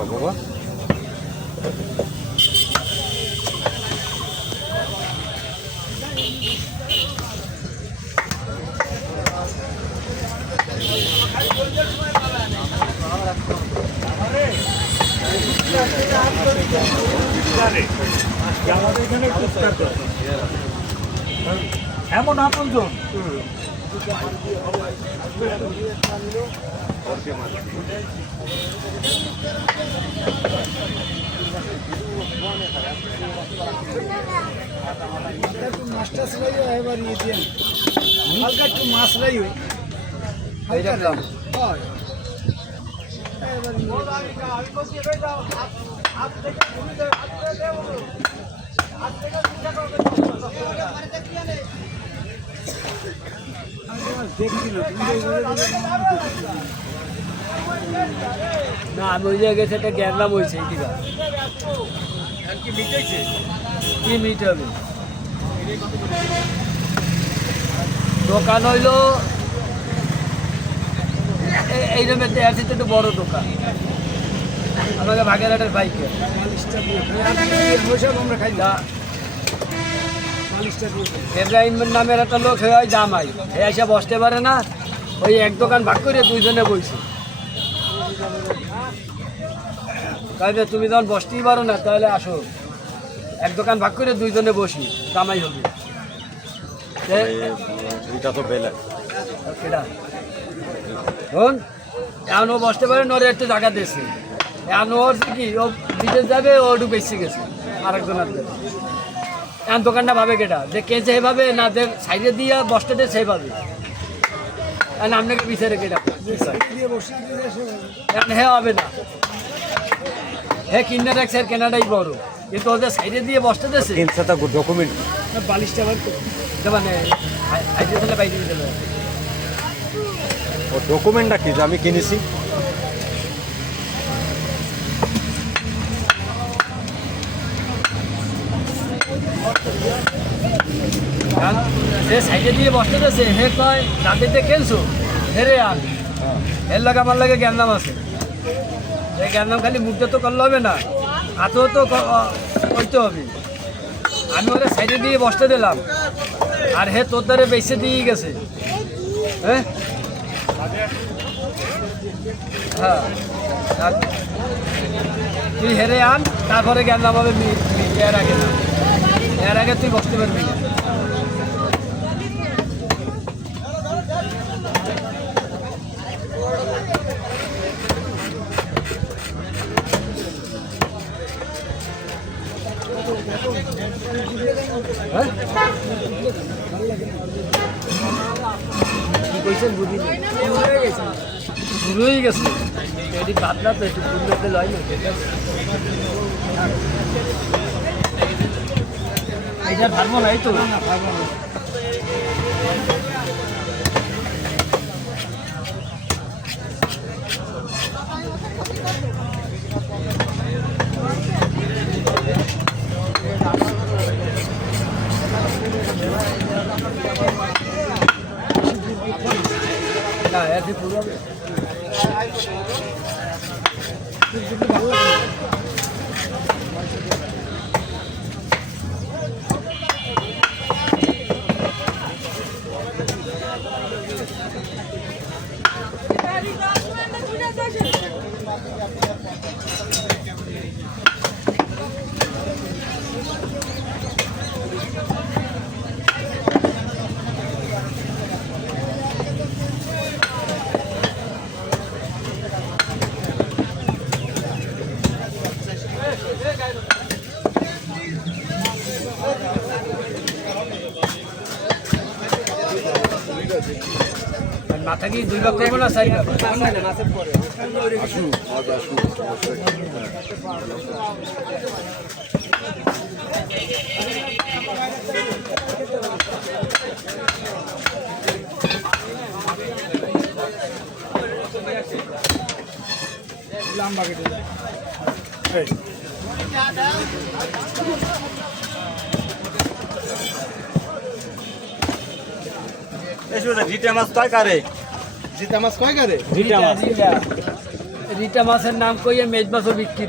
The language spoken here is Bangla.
দাও বাবা। এমন আপনজন মাছটা সেলাই এবার ইয়ে দিয়ে হালকা একটু মাছ সেলাই হয় এইটার দাম হয় না আমি ওই জায়গায় গেছে একটা গ্যাংলাম হয়েছে এই দিকা কি মিট হবে দোকান হইলো এইরকম একটা আছে তো একটু বড় দোকান আমাকে বাগেরহাটের বাইকে আমরা খাই না এব্রাহিম নামের একটা লোক হয় জামাই এ এসে বসতে পারে না ওই এক দোকান ভাগ করে দুইজনে বইছে তাহলে তুমি যখন বসতেই পারো না তাহলে আসো এক দোকান ভাগ করে দুইজনে বসি জামাই হবে এটা তো বেলা কেডা শোন এখন ও বসতে পারে নরে একটু জায়গা দিয়েছে এখন ওর কি ও বিদেশ যাবে ও একটু বেশি গেছে আরেকজনের এখন দোকানটা ভাবে কেটা যে কে যেভাবে না যে সাইডে দিয়ে বসতে দে সেইভাবে এখন আপনাকে বিচারে কেটা দিয়ে বসে এখন হে হবে না হে কিনে রাখছে আর কেনাটাই বড় কিন্তু ওদের সাইডে দিয়ে বসতে দেছে কিনছে তো ডকুমেন্ট বালিশটা আবার মানে সাইডে দিলে বাইরে দিতে ও ডকুমেন্টটা কি যে আমি কিনেছি সে সাইডে দিয়ে বসতে দেছে হে কয় রাতেতে কেনছো হেরে আন এর লাগে আমার লাগে জ্ঞান নাম আছে এই জ্ঞান নাম খালি মুখটা তো করলে হবে না হাতেও তো করতে হবে আমি ওরা সাইডে দিয়ে বসতে দিলাম আর হে তোর দ্বারে বেঁচে দিয়ে গেছে হ্যাঁ হ্যাঁ তুই হেরে আন তারপরে জ্ঞান নাম হবে এর আগে না এর আগে তুই বসতে পারবি না কি কইছেন বুঝি শুরু হয়ে গেছে এটি পাতলা তো একটু পুরোতে লয় না এটা ভাববো না এই তো না এটি পুরো মাথা কি 2 ভাগ করবো না 4 ভাগ লম্বা কেটে জিটা মাছ কয় কারে জিতা মাছ কয় গারে জিটা মাছ রিটা মাছের নাম কইয়ে মেজ মাছও বিক্রি